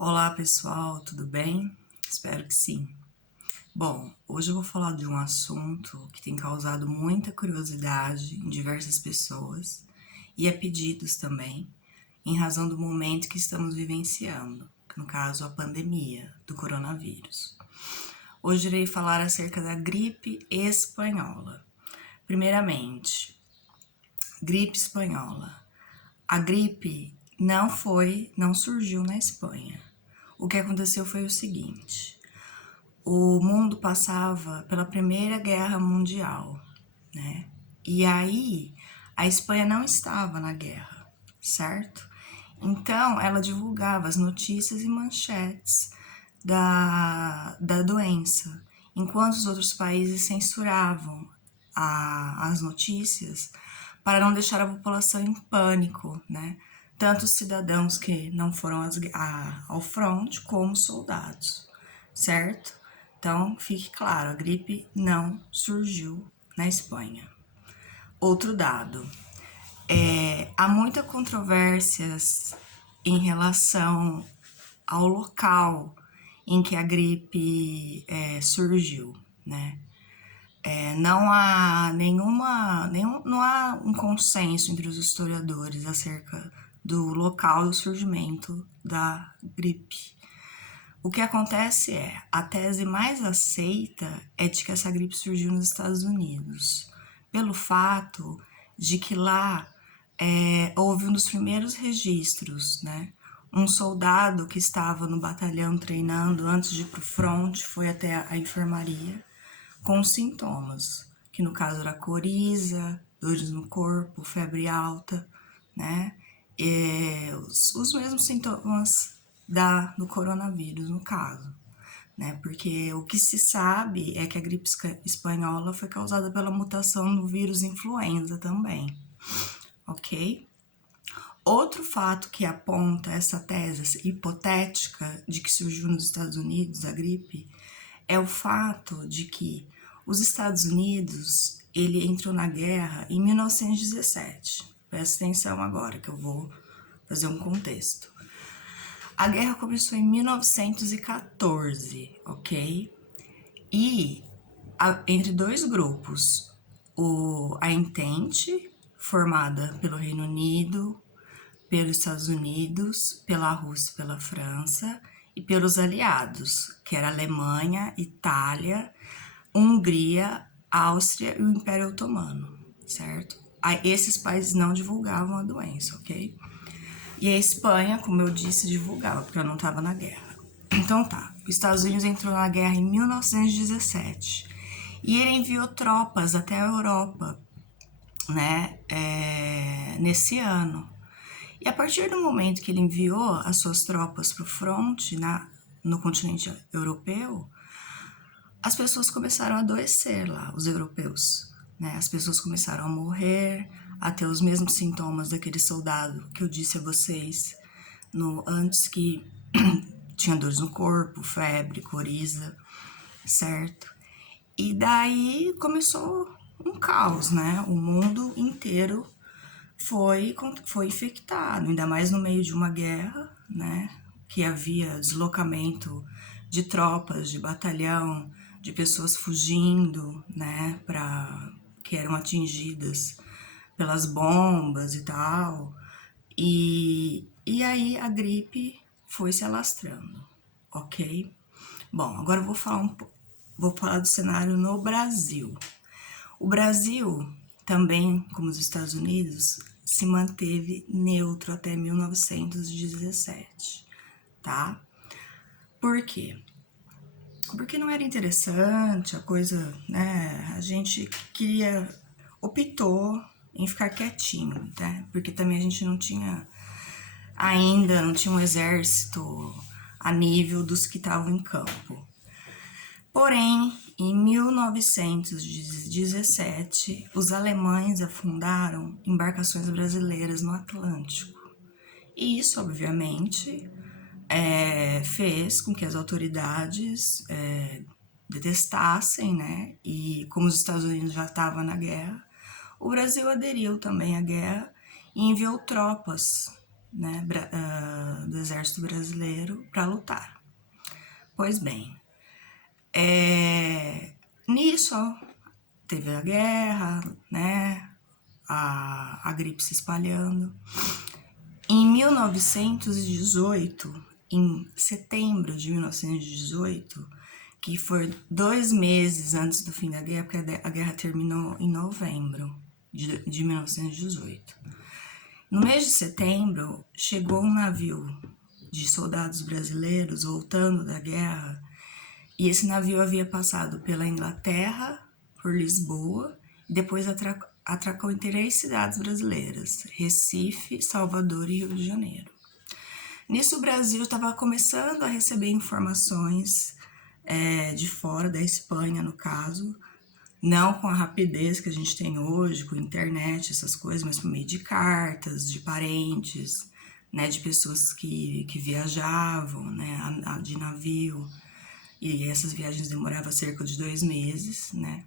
Olá pessoal, tudo bem? Espero que sim. Bom, hoje eu vou falar de um assunto que tem causado muita curiosidade em diversas pessoas e a pedidos também, em razão do momento que estamos vivenciando, que no caso a pandemia do coronavírus. Hoje irei falar acerca da gripe espanhola. Primeiramente, gripe espanhola. A gripe não surgiu na Espanha. O que aconteceu foi o seguinte: o mundo passava pela Primeira Guerra Mundial, né? E aí a Espanha não estava na guerra, certo? Então ela divulgava as notícias e manchetes da doença, enquanto os outros países censuravam as notícias para não deixar a população em pânico, né? Tanto os cidadãos que não foram ao fronte, como os soldados, certo? Então, fique claro, a gripe não surgiu na Espanha. Outro dado, há muitas controvérsias em relação ao local em que a gripe surgiu, né? Não há não há um consenso entre os historiadores acerca do local do surgimento da gripe. O que acontece é, a tese mais aceita é de que essa gripe surgiu nos Estados Unidos, pelo fato de que lá houve um dos primeiros registros, né? Um soldado que estava no batalhão treinando antes de ir para o front foi até a enfermaria com sintomas, que no caso era coriza, dores no corpo, febre alta, né? Os mesmos sintomas do coronavírus, no caso, né? Porque o que se sabe é que a gripe espanhola foi causada pela mutação do vírus influenza também, ok? Outro fato que aponta essa tese hipotética de que surgiu nos Estados Unidos a gripe é o fato de que os Estados Unidos, ele entrou na guerra em 1917. Presta atenção agora que eu vou fazer um contexto. A guerra começou em 1914, ok? E entre dois grupos, a Entente, formada pelo Reino Unido, pelos Estados Unidos, pela Rússia e pela França, e pelos aliados, que era Alemanha, Itália, Hungria, Áustria e o Império Otomano, certo? Esses países não divulgavam a doença, ok? E a Espanha, como eu disse, divulgava, porque ela não estava na guerra. Então tá, os Estados Unidos entrou na guerra em 1917 e ele enviou tropas até a Europa, né, nesse ano. E a partir do momento que ele enviou as suas tropas para o fronte no continente europeu, as pessoas começaram a adoecer lá, os europeus, né? As pessoas começaram a morrer, a ter os mesmos sintomas daquele soldado que eu disse a vocês antes, que tinha dores no corpo, febre, coriza, certo? E daí começou um caos, né? O mundo inteiro foi infectado, ainda mais no meio de uma guerra, né? Que havia deslocamento de tropas, de batalhão, de pessoas fugindo, né? Que eram atingidas pelas bombas e tal. E aí a gripe foi se alastrando, ok? Bom, agora eu vou falar do cenário no Brasil. O Brasil, também como os Estados Unidos, se manteve neutro até 1917, tá? Por quê? Porque não era interessante a coisa, né? A gente optou em ficar quietinho, né? Porque também a gente não tinha um exército a nível dos que estavam em campo. Porém, em 1917, os alemães afundaram embarcações brasileiras no Atlântico. E isso, obviamente, fez com que as autoridades detestassem, né? E como os Estados Unidos já estavam na guerra, o Brasil aderiu também à guerra e enviou tropas, né, do exército brasileiro brasileiro para lutar. Pois bem, nisso teve a guerra, né? A gripe se espalhando. Em 1918, em setembro de 1918, que foi 2 meses antes do fim da guerra, porque a guerra terminou em novembro de 1918. No mês de setembro, chegou um navio de soldados brasileiros voltando da guerra, e esse navio havia passado pela Inglaterra, por Lisboa, e depois atracou em 3 cidades brasileiras, Recife, Salvador e Rio de Janeiro. Nisso, o Brasil estava começando a receber informações de fora, da Espanha, no caso, não com a rapidez que a gente tem hoje, com internet, essas coisas, mas por meio de cartas, de parentes, né, de pessoas que viajavam, né, de navio, e essas viagens demoravam cerca de 2 meses, né.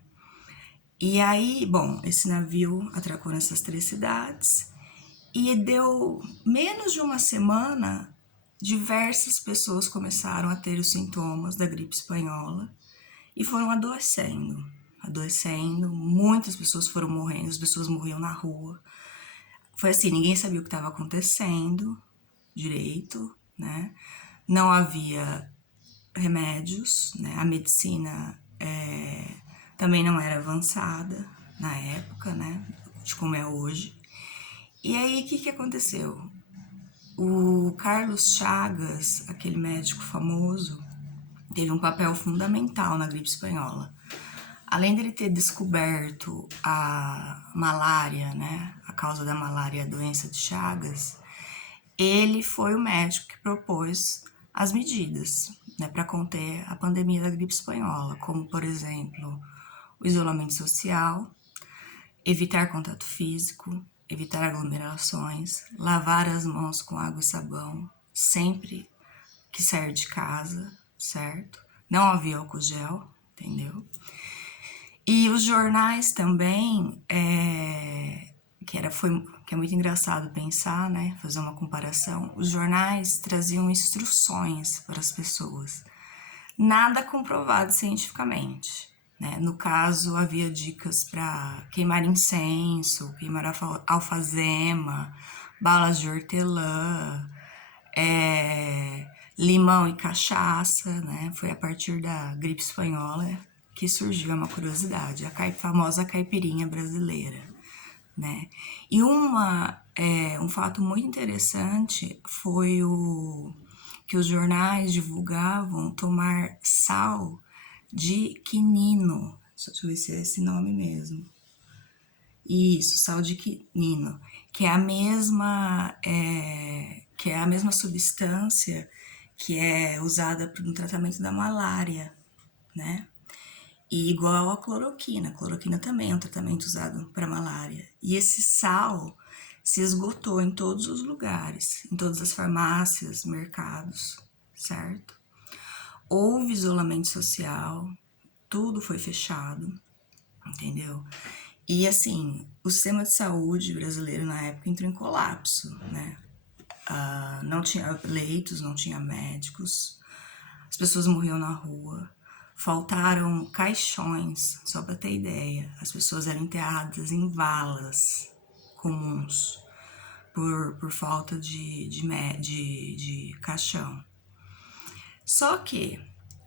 E aí, bom, esse navio atracou nessas 3 cidades e deu menos de uma semana, diversas pessoas começaram a ter os sintomas da gripe espanhola e foram adoecendo, muitas pessoas foram morrendo, as pessoas morriam na rua. Foi assim, ninguém sabia o que estava acontecendo direito, né? Não havia remédios, né? A medicina também não era avançada na época, né? De como é hoje. E aí, o que aconteceu? O Carlos Chagas, aquele médico famoso, teve um papel fundamental na gripe espanhola. Além dele ter descoberto a malária, né, a causa da malária, a doença de Chagas, ele foi o médico que propôs as medidas, né, para conter a pandemia da gripe espanhola, como, por exemplo, o isolamento social, evitar contato físico, evitar aglomerações, lavar as mãos com água e sabão sempre que sair de casa, certo? Não havia álcool gel, entendeu? E os jornais também, que é muito engraçado pensar, né? Fazer uma comparação. Os jornais traziam instruções para as pessoas, nada comprovado cientificamente, né? No caso, havia dicas para queimar incenso, queimar alfazema, balas de hortelã, limão e cachaça, né? Foi a partir da gripe espanhola que surgiu uma curiosidade, a famosa caipirinha brasileira, né? E um fato muito interessante foi que os jornais divulgavam tomar sal de quinino. Deixa eu ver se é esse nome mesmo. Isso, sal de quinino, que é a mesma substância que é usada no tratamento da malária, né? E igual a cloroquina também é um tratamento usado para malária. E esse sal se esgotou em todos os lugares, em todas as farmácias, mercados, certo? Houve isolamento social, tudo foi fechado, entendeu? E assim, o sistema de saúde brasileiro na época entrou em colapso, né? Não tinha leitos, não tinha médicos, as pessoas morriam na rua, faltaram caixões, só para ter ideia, as pessoas eram enterradas em valas comuns por falta de caixão. Só que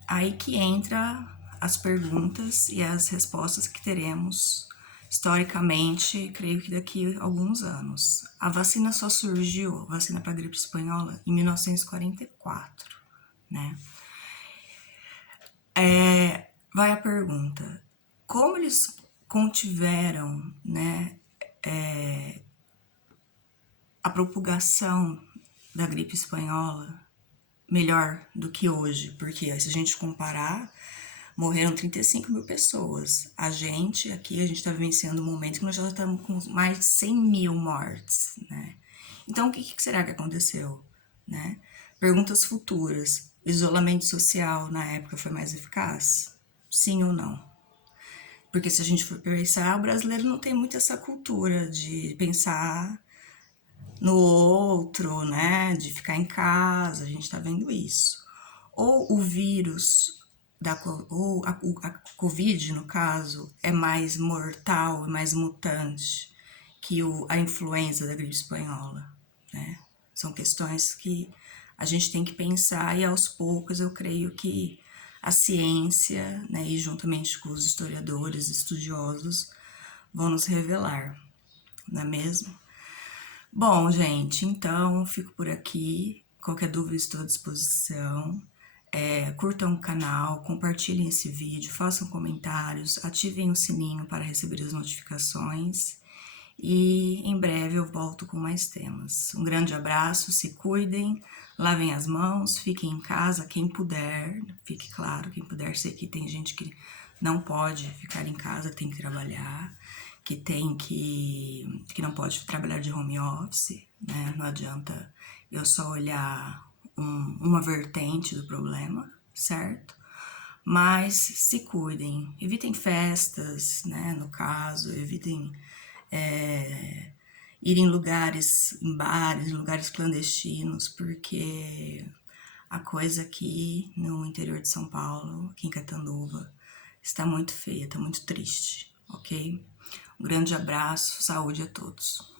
aí que entra as perguntas e as respostas que teremos historicamente, creio que daqui a alguns anos. A vacina só surgiu, a vacina para a gripe espanhola, em 1944, né? Vai a pergunta, como eles contiveram, né, a propagação da gripe espanhola melhor do que hoje? Porque se a gente comparar, morreram 35 mil pessoas. A gente está vivenciando um momento que nós já estamos com mais de 100 mil mortes, né? Então, o que será que aconteceu, né? Perguntas futuras. O isolamento social na época foi mais eficaz? Sim ou não? Porque se a gente for pensar, o brasileiro não tem muito essa cultura de pensar no outro, né? De ficar em casa, a gente tá vendo isso. Ou o vírus ou a Covid, no caso, é mais mortal, é mais mutante que a influenza da gripe espanhola, né? São questões que a gente tem que pensar e aos poucos eu creio que a ciência, né, e juntamente com os historiadores, estudiosos, vão nos revelar, não é mesmo? Bom, gente, então fico por aqui. Qualquer dúvida estou à disposição. Curtam o canal, compartilhem esse vídeo, façam comentários, ativem o sininho para receber as notificações. E em breve eu volto com mais temas. Um grande abraço, se cuidem, lavem as mãos, fiquem em casa, quem puder, fique claro, quem puder, sei que tem gente que não pode ficar em casa, tem que trabalhar, que não pode trabalhar de home office, né? Não adianta eu só olhar uma vertente do problema, certo? Mas se cuidem, evitem festas, né? No caso, evitem ir em lugares, em bares, em lugares clandestinos, porque a coisa aqui no interior de São Paulo, aqui em Catanduva, está muito feia, está muito triste, ok? Um grande abraço, saúde a todos.